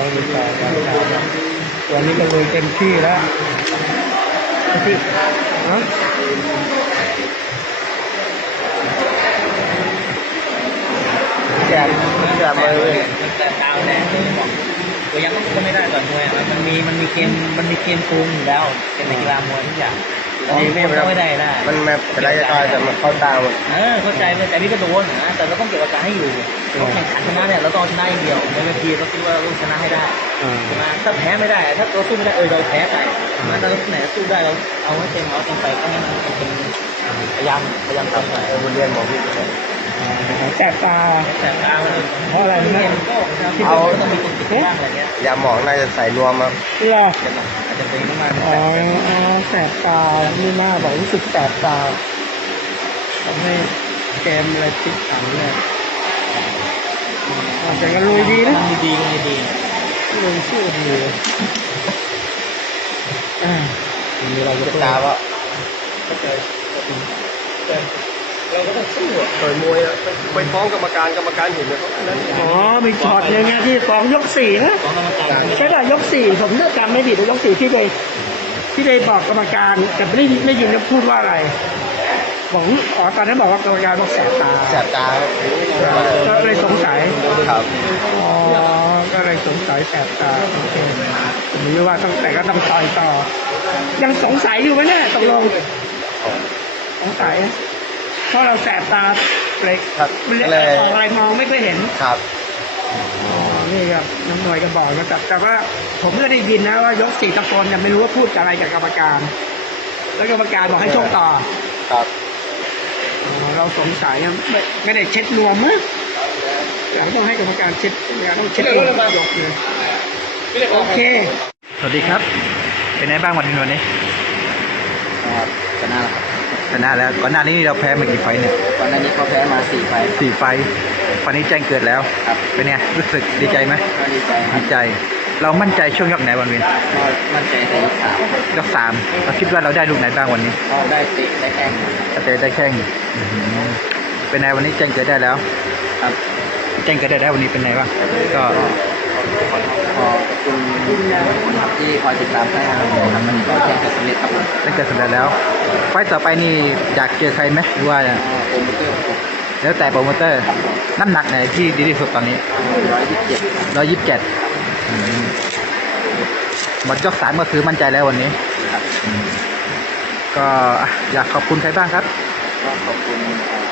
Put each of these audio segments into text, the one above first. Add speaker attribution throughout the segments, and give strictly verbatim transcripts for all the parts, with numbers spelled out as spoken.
Speaker 1: ลุยต่อต่อต่อวันนี้ก็ลุยเต็มที่แล้วพี่ฮะแจกแจกมาเลย
Speaker 2: แต่ดาวแดงเลยบอกตัวยังก็ไม่ได้ก่อนมวยมันมีมันมีเกมมันมีเกมปรุงอยู่แล้วเป็นกีฬามวยทุกอย่างแต่นี่ไม่ได้ได้
Speaker 1: มันแบบจะได้จะได้แต่มันเข้าตาหมด
Speaker 2: เออเข้าใจแต่พี่ก็โดนนะแต่เราต้องเก็บอาการให้อยู่เราแข่งขันชนะเนี่ยเราต้องชนะอย่างเดียวในเวทีเราคิดว่าเราชนะให้ได้ใช่ไหมถ้าแพ้ไม่ได้ถ้าเราสู้ไม่ได้เออเราแพ้ไปถ้าเราไหนสู้ได้เราเอาให้เต็มเอาเต็มไปก็ให้มันเป็นพยายามพยายามทำหน่อย
Speaker 1: เออเรียนหมอพี่แสบตา
Speaker 2: แสบตา
Speaker 1: เพราะอะไรนะ
Speaker 2: เอาต้องมีติดบ้างอะไรเงี้ย
Speaker 1: ยาหมองน่าจะใส่นวมครับ
Speaker 2: หรออาจจะเป็นน้ำมัน
Speaker 1: อ๋อแสบตานี่น่าบอกรู้สึกแสบตาทำให้เกมอะไรติดขังเนี่ยแต่ก็ลุยดีนะ
Speaker 2: ดีดีดี
Speaker 1: ลุยสู้ดีอ่าทีนี้เราจะตาว่าเราก็ต้องสู้ต่อยมวยอะไปฟ้องกรรมการกรรมการเห็นเลยเขานั้นอ๋อมีช็อตเลยไงที่ฟ้องยกสี่นะใช่ป่ะยกสี่ผมเลือกจำไม่ผิดยกสี่ที่ไปที่ไปบอกกรรมการแต่ไม่ได้ไม่ยินจะพูดว่าอะไรบอกอ๋อตอนนั้นบอกว่ากรรมการบอกแสบตาแสบตาก็เลยสงสัยครับอ๋อก็เลยสงสัยแสบตาโอเคผมไม่ว่าต้องแต่ก็ต้องต่อยต่อยังสงสัยอยู่ไหมเนี่ยตกลงสงสัยเพราะเราแสบตาเล็กมันเลยออกอะไรมองไม่เคยเห็นครับอ๋อนี่ครับน้ำหน่วยก็บอกนะแต่แต่ว่าผมก็ได้ยินนะว่ายกสี่ตะโกนยังไม่รู้ว่าพูดอะไรกับกรรมการแล้วกรรมการบอกให้ชกต่อครับเราสงสัยไม่ไม่ได้เช็ดนวมมั้ยแต่ต้องให้กรรมการเช็ดต้องเช็ดนวมยกเลยโอเค
Speaker 2: สวัสดีครับเป็นไงบ้างวันนี้วันนี้
Speaker 1: ครับชนะ
Speaker 2: ชนะแล้วก่อนหน้านี้เราแพ้มากี่ไฟเนี่ย
Speaker 1: ก่อนหน้านี้เขาแพ้มาสี่ไฟ
Speaker 2: สี่ไฟวันนี้แจ้งเกิดแล้ว
Speaker 1: ครับ
Speaker 2: เป็นไงรู้สึกดีใจไหม
Speaker 1: ดีใจ
Speaker 2: ดีใจเรามั่นใจช่วงยกไหนวันนี้
Speaker 1: มั่นใจในยกสาม
Speaker 2: ยกสามเราคิดว่าเราได้ลูกไหนบ้างวันนี้
Speaker 1: เราได้เตะได้แข้ง
Speaker 2: เตะได้แข้งเป็นไงวันนี้แจ้งเกิดได้แล้ว
Speaker 1: ครับ
Speaker 2: แจ้งเกิดได้แล้ววันนี้เป็นไงบ้างก็
Speaker 1: ขอบคุณที่คอยติดตามให้เราทำมันก็แจ้งเกิดสำเร็จครับ
Speaker 2: แจ้งเกิดสำเร็จแล้วไฟต่อไปนี่อยากเจอใครไหมหรือว่าแล้วแต่โปรโมเตอร์น้ำหนักไหนที่ดีที่สุดตอนนี้
Speaker 1: ร้อยยี่สิบเจ็ด
Speaker 2: ร้อยยี่สิบเจ็ดหมดยกสามก็คือมั่นใจแล้ววันนี้ก็อยากขอบคุณใครบ้างครับ
Speaker 1: ก็ขอบคุณ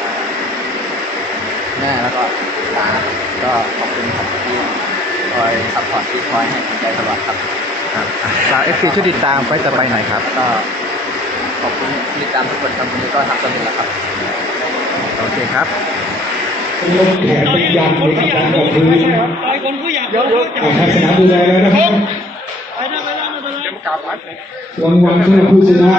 Speaker 1: แม่แล้วก็ตาก็ขอบคุณครับที่คอยซัพพอร์ตที่คอยให้กำลังใจตลอดครับ
Speaker 2: ฝากเอฟซีช่วยติดตามไฟต่อไปหน่อยครับ
Speaker 1: ก็ขอบคุณติดตามทุกคนครับวันนี้ก็ทำสำเร็จแล้วครับ
Speaker 2: โอเคครับ
Speaker 3: ยกแขนเป็นยันในการบอกพื้นยกทัศนดูแลแล้วนะครับรางวัลสำหรับผู้ชนะ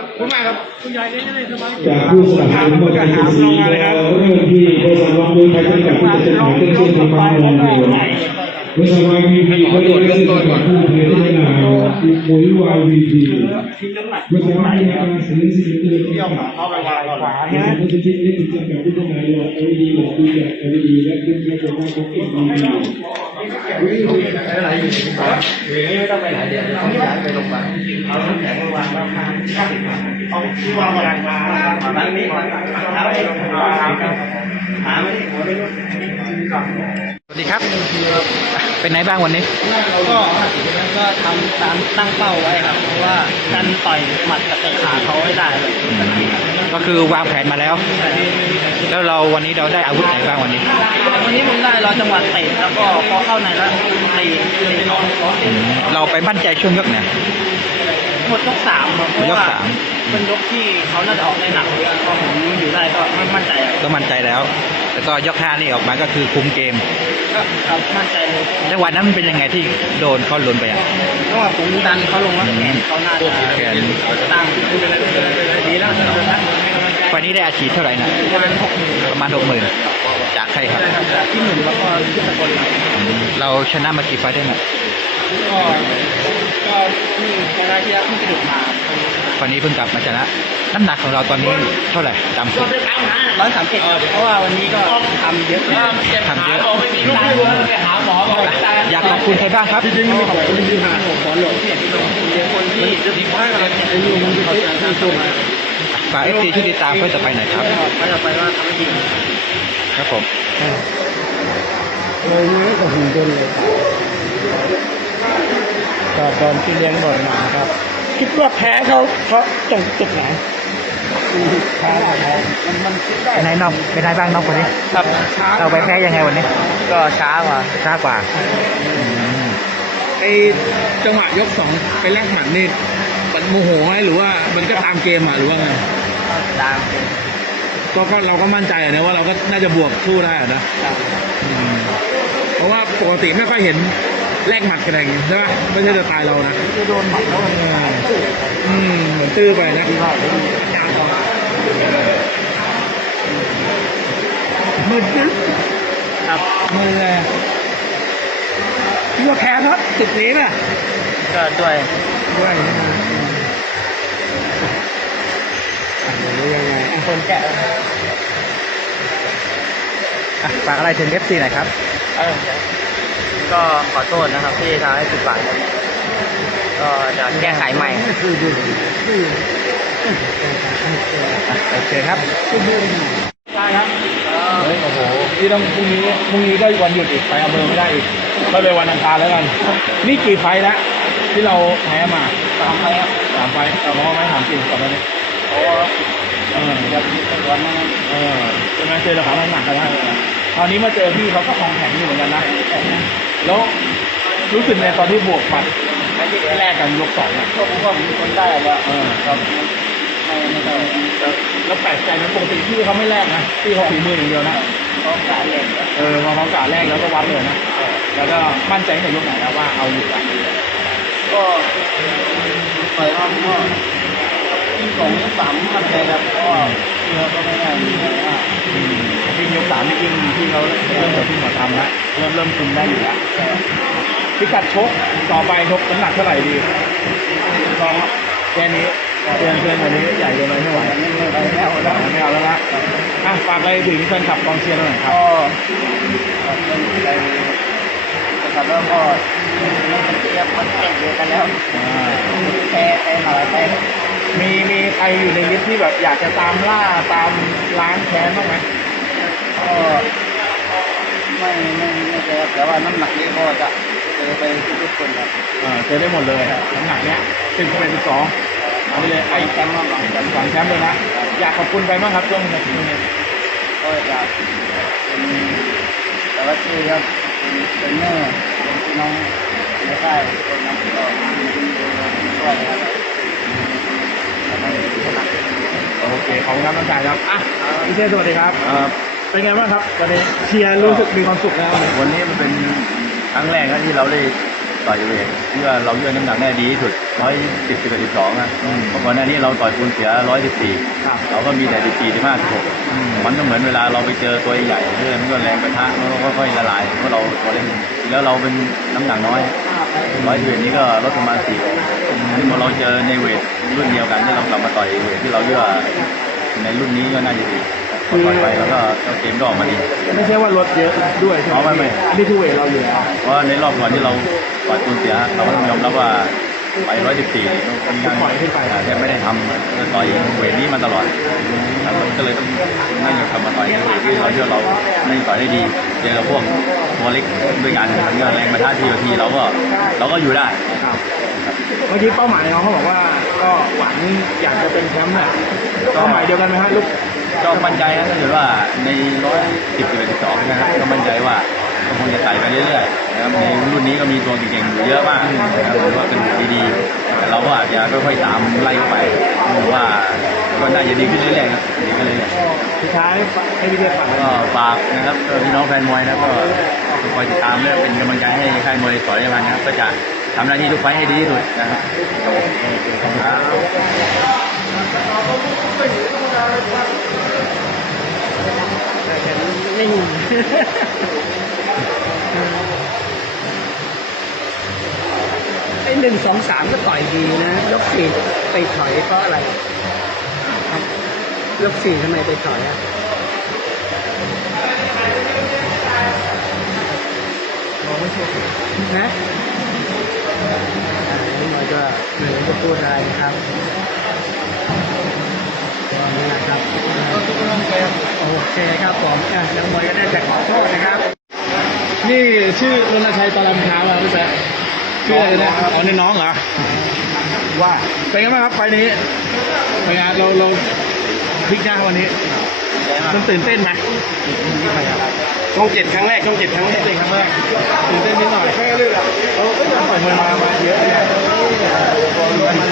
Speaker 3: จากผู้สนับสนุนบริการเสียเริ่มที่บริษัทวางมือไทยจำกัดผู้จัดจำหน่ายเครื่องเชื่อมไฟฟ้าเงินหลวงบริษัทวายวีพีบริษัทจำกัดผู้ผลิตจำหน่ายปุ๋ยวายวีพีบริษัทวางมือการสื่อสิ่งเดียวกันเข้าไปวางก่อนบริษัทผู้ผลิตเล็กจำกัดผู้จำหน่ายหลอด แอล อี ดี หลอดดูแบบ แอล อี ดี และเครื่องใช้ไฟฟ้าของเอ็ม วี พี
Speaker 1: อะไรอยู่ที่บ้านไม่ต้องไปไหนเดี๋ยวต้องย้ายไปโรงพยาบาลเอาน้ำแข็งมาวางแล้วเอาที่วางวางมามาบ้านนี้มาหาไปหาไม่ได้หัวไม่รู้
Speaker 2: สวัสดีครับเป็นไงบ้างวันนี้
Speaker 4: ก็ก็ทำตามตั้งเป้าไว้ครับเพราะว่าการต่อยหมัดกับเตะขาเขาให้ได้
Speaker 2: ก็คือวางแผนมาแล้วแล้วเราวันนี้เราได้อาวุธไหนบ้างวันนี้
Speaker 4: วันนี้ผมได้เราจังหวะเตะแล้วก็พอเข้าในแล้วตีตีออก
Speaker 2: เราไปมั่นใจช่วงยกไหน
Speaker 4: หมดยกสามเพราะว่าเป็นยกที่เขาน่าจะออกได้หนักก็ผมอยู่ได้ก็มั่นใจ
Speaker 2: ก็มั่นใจแล้วแล้วก็ยกห้านี่ออกมาก็คือคุมเกม
Speaker 4: ก็มั่นใจเลย
Speaker 2: จังหวะนั้นมันเป็นยังไงที่โดนเขาล้นไปอ่ะ
Speaker 4: ก็ว่าผมดันเขาลงแล้วเขาน่าจะตั้งดีแล้ว
Speaker 2: ไฟนี้ได้อาชีพเท่าไหร่นะ
Speaker 4: ประมาณหกหมื่น
Speaker 2: ประมาณหกหมื่นจากใครครับ
Speaker 4: ที่หนึ่งแล้วก็ที่ตะกน
Speaker 2: เราชนะมากี่ไฟได้ไหม
Speaker 4: ก็ก็นี่ชนะที่แล้วเพิ่งจะหยุดมา
Speaker 5: วันนี้เพิ่งกลับมาชนะน้ำหนักของเราตอนนี้เท่าไหร่จำ
Speaker 2: ร้อยสามสิบเพราะว่าวันนี้ก็ทำเยอะ
Speaker 5: ทำเยอะ
Speaker 2: ไปหาหมอบอก
Speaker 5: อยากขอบคุณใครบ้างครับ
Speaker 1: ขอบคุณที่มาขอหลง
Speaker 2: คนที่ดีมากเลย
Speaker 1: ไอ้ลูกมันเขาจะมีตัว
Speaker 5: ฝากเอฟซีช่วยติดตามเพื่อจะไปไหนครับ
Speaker 2: ก็จะไปว่าทำให้ดี
Speaker 5: ครับผม
Speaker 1: เลยเยอะกว่าหุ่นยนต์เลยก็ตอนที่เลี้ยงหน่อยมาครับ คิดว่าแพ้เขาเพราะตรงจุดไหนแพ้แพ้มันมันคิดได้
Speaker 5: เป็นไงน้องเป็นไงบ้างน้องคนนี้
Speaker 2: ครับ
Speaker 5: เราไปแพ้ยังไงวันนี้
Speaker 2: ก็ช้ากว่า
Speaker 5: ช้ากว่า
Speaker 6: ไอจังหวะยกสองไปแลกหมัดนี่มันโมโหไหมหรือว่ามันก็ตามเกมอ่ะหรือว่าไง
Speaker 2: ตาม
Speaker 6: ก็ก็เราก็มั่นใจอะนะว่าเราก็น่าจะบวกสู้ได้อะนะอืมเพราะว่าปกติไม่ค่อยเห็นแลกหมัดกันอย่างงี้ใช่ไหมไม่ใช่จะตายเรานะ
Speaker 1: จะโดนหมัดแล้วมัน
Speaker 6: เอออืมเหมือนตื้อไปนะ
Speaker 1: มืดนะ
Speaker 2: ครับมือ
Speaker 1: คิดว่าแพ้เพราะจุดนี้ป่ะ
Speaker 2: ก็ด้วย
Speaker 1: ด้วยหรือยังไงอ่ะ
Speaker 2: คนแก่
Speaker 5: อ่ะฝากอะไรถึงเอฟซีหน่อยครับ
Speaker 2: เออก็ขอโทษนะครับที่ทำให้ผิดหวังก็จะแก้ไขใหม่
Speaker 1: คือดูคือ
Speaker 5: โอเคครับ
Speaker 6: ได้ครับเฮ้ยโอ้โหนี่ต้องพรุ่งนี้พรุ่งนี้ก็วันหยุดอีกไปอำเภอไม่ได้อีกก็เลยวันอังคารแล้วกันนี่กี่ไฟล์แล้วที่เราแพ้มา
Speaker 2: ตามไปครับ
Speaker 6: สามไฟล์เอาเพราะว่าไม่ถามจริงก่อนแล้วนี่
Speaker 2: เพราะว่า
Speaker 6: เออ
Speaker 2: อยากมีตัวนั้น
Speaker 6: เออใช่ไหมเจอราคาหนักกันนะคราวนี้มาเจอพี่เขาก็คลองแข็งอยู่เหมือนกันนะแล้วรู้สึกในตอนที่บวกหมัดแรกกันยกสองอ่ะ
Speaker 2: ก็ผมว่ามีคนได้ว่า
Speaker 6: เออ
Speaker 2: ครับไม่ไม่ต้อง
Speaker 6: แล้วแปลกใจนะปกติพี่เขาไม่แรกนะพี่เขาฝีมืออย่างเดียวนะ
Speaker 2: ต้องการเล่น
Speaker 6: เออพอเขากาแรกแล้วก็วัดเลยนะแล้วก็มั่นใจในยกไหนแล้วว่าเอาอยู่ละ
Speaker 2: ก็เปิดห้องก็ที่สองที่สามมันใจครับเพราะว่าที่เราก็ไม่ได้มีอะไรมาก
Speaker 6: พี่ยกสามนี่ยิ่งพี่เขาเริ่มจากที่หมอทำแล้วเริ่มเริ่มคุมได้อยู่แล้วพิกัดชกต่อไปชกน้ำหนักเท่าไหร่ดีลองแค่นี้เกินเกินกว่านี้ใหญ่เกินไปไม่ไหว
Speaker 2: ไม่ไม่ไม่ไม่เอา
Speaker 6: ไม่
Speaker 2: แล้ว
Speaker 6: เอาไม่เอาแล้วนะอ่ะฝากอะไรถึงแฟนคลับกองเชียร์หน่อยครับ
Speaker 2: ก็เป็นไปนะครับแล้วก็ไม่เป็นเทียบมันเก่งเดียวกันแล้ว
Speaker 6: อ่า
Speaker 2: แพ้แพ้หน่อยแพ้
Speaker 6: มีมีใครอยู่ในลิสต์ที่แบบอยากจะตามล่าตามล้างแค้นบ้างไหม
Speaker 2: ก็ไม่ไม่ไม่เจอแต่ว่าน้ำหนักนี้ก็จะเจอไปทุกคนครับ
Speaker 6: เออเจอได้หมดเลยน้ำหนักเนี้ยสิบสิบเอ็ดสิบสองเอาไปเลย
Speaker 2: ไอ้
Speaker 6: ไอ้
Speaker 2: แชมป์มาหลัง
Speaker 6: สองแชมป์เลยนะอยากขอบคุณไปบ้างครับช่วงนี้
Speaker 2: ก็จะเป็นแต่ว่าชื่อครับเป็นเนอร์เป็นพี่น้องในค่ายทุกคนนะก็ก็ครับ
Speaker 6: โอเคขอบคุณครับน้องชายครับอ่ะพี่เชษสวัสดีครับเป็นไงบ้างครับวันนี้เชียร์รู้สึกมีความสุขแล้ว
Speaker 7: วันนี้มันเป็นครั้งแรกนะที่เราได้ต่อยเวทที่ว่าเราเยืนน้ำหนักได้ดีที่สุดร้อยสิบสิบเอ็ดสิบสองนะเพราะก่อนหน้านี้เราต่อยปูนเสียร้อยสิบสี่เราก็มีแต่สิบสี่สิบห้าสิบหกมันก็เหมือนเวลาเราไปเจอตัวใหญ่เรื่อยมันก็แรงไปทะมันก็ค่อยๆละลายเพราะเราตัวเล็กแล้วเราเป็นน้ำหนักน้อยร้อยเวทนี้ก็ลดประมาณสี่ที่พอเราเจอในเวทรุ่นเดียวกันที่เรากลับมาต่อยเวทที่เราเยื่อในรุ่นนี้ก็น่าจะดีพอต่อยไปแล้วก็เกมก็ออกมาดี
Speaker 6: ไม่ใช่ว่าลดเยอะด้วยใช่ไหม
Speaker 7: อ๋อไม่ไม่
Speaker 6: นี่คือเวทเราอยู่แล้ว
Speaker 7: เพราะในรอบก่อนที่เราต่อยตูนเสียเราก็ต้องยอมรับว่าไปร้อยสิบสี่ค่อนข้างแทบไม่ได้ทำก็ต่อยเวทนี้มาตลอดครับก็เลยต้องไม่ยอมกลับมาต่อยในเวทที่เราเชื่อเราไม่ต่อยได้ดีเจอกับพวกตัวเล็กด้วยกันมันก็แรงมาท่าทีทีเราก็เราก็อยู่ได้
Speaker 6: ครับเมื่อกี้เป้าหมายน้องเขาบอกว่าก็หวังอยากจะเป็นแชมป์เนี่ยเป้าหมายเดียวกันไหมฮะลูก
Speaker 7: ก็มั่นใจนะถ้าเกิดว่าในร้อยสิบสิบเอ็ดสิบสองนะครับก็มั่นใจว่าก็คงจะไต่ไปเรื่อยๆนะครับในรุ่นนี้ก็มีตัวเก่งๆอยู่เยอะมากนะครับหรือว่าเป็นดีๆแต่เราก็อาจจะค่อยๆตามไล่เข้าไปผมว่าก็น่าจะดีขึ้นเรื่อยๆครับดีขึ้นเรื่อยๆ
Speaker 6: สุดท้ายให้พี่เทพฝาก
Speaker 7: ก็ฝากนะครับพี่น้องแฟนมวยนะก็คอยติดตามและเป็นกำลังใจให้ค่ายมวยสอยมันนะครับก็จะทำหน้าที่ทุกไฟให้ดีที่สุดนะครับขอบคุณครับ
Speaker 1: นิ่งไอ้หนึ่งสองสามก็ต่อยดีนะยกสี่ไปถอยเพราะอะไรครับยกสี่ทำไมไปถอยอ่ะนะนี่เราก็ไม่รู้จะพูดอะไรนะครับนี่นะครับโอเคครับผมอ่ะนักมวยก็ได้แต่ขอโทษนะครับ
Speaker 6: นี่ชื่อรณชัยตะลำเท้าครับพี่แซ่ชื่ออะไรนะอ๋อนี่น้องเหรอว่าเป็นไงบ้างครับไฟล์นี้เป็นไงเราเราพลิกหน้าวันนี้มันตื่นเต้นไหม
Speaker 1: ช่องเจ็ดครั้งแรกช่องเจ็ดครั้งแรก
Speaker 6: เต้นครั้งแรกตื่นเต้นนิดหน่อยแค่เรื่องเราก็ยังปล่อยมวยมามาเยอะเนี่ยอ๋อ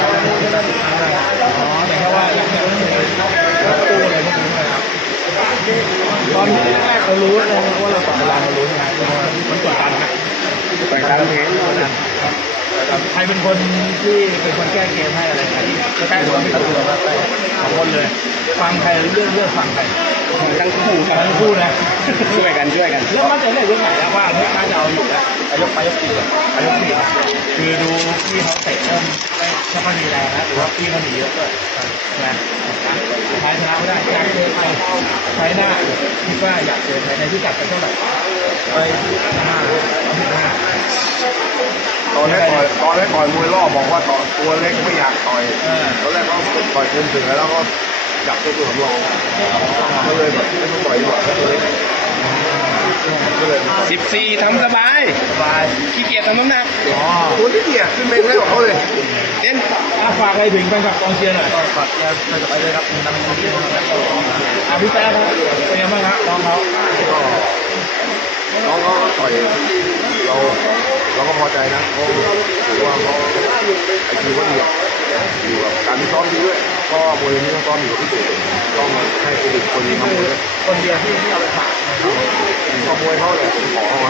Speaker 6: แต่แค่ว่าอยากจะเห็นตู้อะไรพวกนี้นะครับตอนแรกเรารู้เลยว่าเราต่อเวลาเรารู้ไงมันกดดันนะกดดันเห็นกดดันใครเป็นคนที่เป็นคนแก้เกมให้อะไรกันแก้ตัวไม่ตัวไปสองคนเลยฟังใครเรื่องเรื่องฟังใครทั้งคู่ทั้งคู่นะช่วยกันช่วยกันเรื่องมันจะได้เรื่องไหนแล้วว่าน่าจะเอาอยู่แล้วอายกไปยกสี่อายกสี่คือดูพี่เขาเตะเริ่มไม่ค่อยมีแรงนะหรือว่าพี่เขาหนีเยอะด้วยนะสุดท้ายชนะไม่ได้อยากเจอใครใช้หน้าคิดว่าอยากเจอใครในที่จัดเป็นเท่าไหร่ไปห้าห้า
Speaker 8: ตอนแรกต่อยตอนแรกต่อยมวยรอบบอกว่าต่อตัวเล็กไม่อยากต่อยตอนแรกก็ต่อยเต็มเสือแล้วก็จับตัวตัวรองก็เลยแบบไม่ต้องต่อยดีกว่าตัวเล็กก็เลย
Speaker 1: สิบสี่ทำสบายสบายขี้เกียจทำน้ำหนัก
Speaker 6: อ๋อ
Speaker 8: ตัวที่เกียจขึ้นเป็นเรื่องของเขาเลย
Speaker 1: เต้น
Speaker 6: อาฝากอะไรถึงแฟนคลับกองเชียร์หน่อยก็ฝากแกไปเลยครับนำกองเชียร์นะครับอาพี่แป๊ะครับเป็นยังไงบ้างครับน้องเขา
Speaker 8: ก็น้องเขาต่อยเราเราก็พอใจนะเขาถือว่าเขาไอคิวว่าดีอยู่กับการที่ซ้อมดีด้วยก็มวยนี้ต้องซ้อมอยู่ที่สุดต้องให้เครดิตคนทำมวย
Speaker 6: คนเดียวที่ที่เอาไปฝาก
Speaker 8: ก็มวยเขาเลยผมขอเขา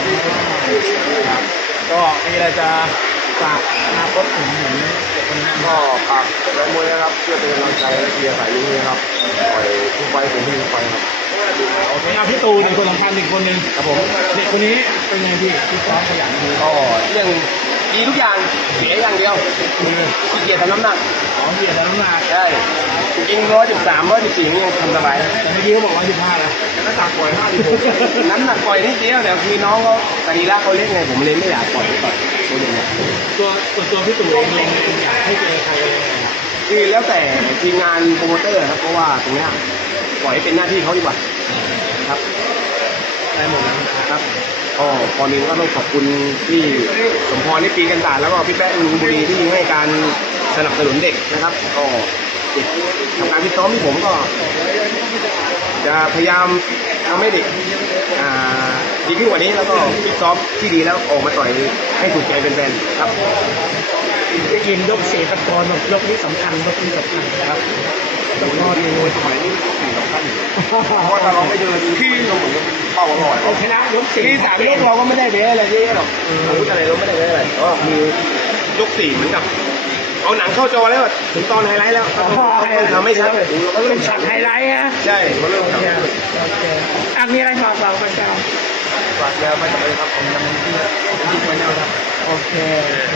Speaker 6: ก็มีอะไรจะฝากอนาคตถึงถึงเด็กคนนั้น
Speaker 8: ก็ฝากแฟนมวยนะครับเพื่อเป็นกำลังใจและเชียร์สายลุงนะครับต่อยทุกไฟผมทุกไฟครับ
Speaker 6: โอเคเอาพี่ตูนคนสำคัญอีกคนหนึ่งครับผมเด็กคนนี้เป็นไงพี่ที่ซ้อมขยันดี
Speaker 1: ก็เรื่องดีทุกอย่างเสียอย่างเดียว
Speaker 6: คือ
Speaker 1: ขี้เกียจทำน้ำหนัก
Speaker 6: ของเหยียดและน้ำหนัก
Speaker 1: ใช่จริงร้อยสิบสามร้อยสิบสี่นี่ยังทำสบายนะ
Speaker 6: แต่เมื่อกี้เขาบอกว่าสิบห้าแล้ว
Speaker 8: น้ำหนักปล่อยห้าสิบหก
Speaker 1: น้ำหนักปล่อยนิดเดียวแต่คือน้องเขาสรีระเขาเล็กไงผมเลยไม่อยากปล่อยปล่อยตัวเดียว
Speaker 6: ตัวส่วนตัวพี่ตู่เองเล็งอยากให้เจอใครอะไรยังไงครับ
Speaker 1: คือแล้วแต่ทีมงานโปรโมเตอร์ครับเพราะว่าตรงเนี้ยปล่อยให้เป็นหน้าที่เขาดีกว่าครับ
Speaker 6: ได้หมดนะครับ
Speaker 1: ก็ก่อนอื่นก็ต้องขอบคุณที่สมพรที่ปีกันตาแล้วก็พี่แป๊ะลุงบุรีที่ให้การสนับสนุนเด็กนะครับ ก็เด็กทำการฟิตซ้อมที่ผมก็ จะพยายามทำให้เด็กอ่าดีขึ้นกว่านี้แล้วก็ฟิตซ้อมที่ดีแล้วออกมาต่อยให้ถูกใจแฟนๆครับ
Speaker 2: ได้ยินยกเสียตะกอนบอกยกนี้สำคัญยกนี้สำคัญนะครับ
Speaker 8: แล้วก็ในมวยสมัยนี้สี่สำคัญเพราะว่าถ้าเราไม่เดินที่เราเหมือนกับเป้าอร่อย
Speaker 2: เอาชนะยกสี่
Speaker 1: ที่สามยกเราก็ไม่ได้เด้อะไรเยอะหรอกอาวุธอะไรเราไม่ได้เด้อะไรก็มียกสี่เหมือนกับเอาหนังเข้าจอแล้วถึงตอนไฮไลท์แล้วก็ต้องทำให้ชัด
Speaker 2: เราเป็นช็อตไฮไลท์ฮะ
Speaker 1: ใช่มันเริ่มครับ
Speaker 2: โอเคอ่ะมีอะไรฝากเรากันจ้า
Speaker 8: ฝากแล้วไม่จำเป็นครับผมยังไม่ที่ที่มวยแนวครับ
Speaker 2: โอเคโอเค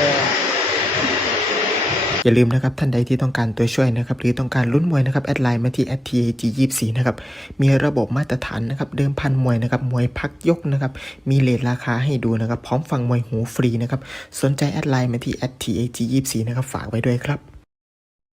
Speaker 9: อย่าลืมนะครับท่านใดที่ต้องการตัวช่วยนะครับหรือต้องการลุ้นมวยนะครับแอดไลน์มาที่ แอท ที เอ จี ยี่สิบสี่ นะครับมีระบบมาตรฐานนะครับเดิมพันมวยนะครับมวยพักยกนะครับมีเรทราคาให้ดูนะครับพร้อมฟังมวยหูฟรีนะครับสนใจแอดไลน์มาที่ แอท ที เอ จี ยี่สิบสี่ นะครับฝากไว้ด้วยครับ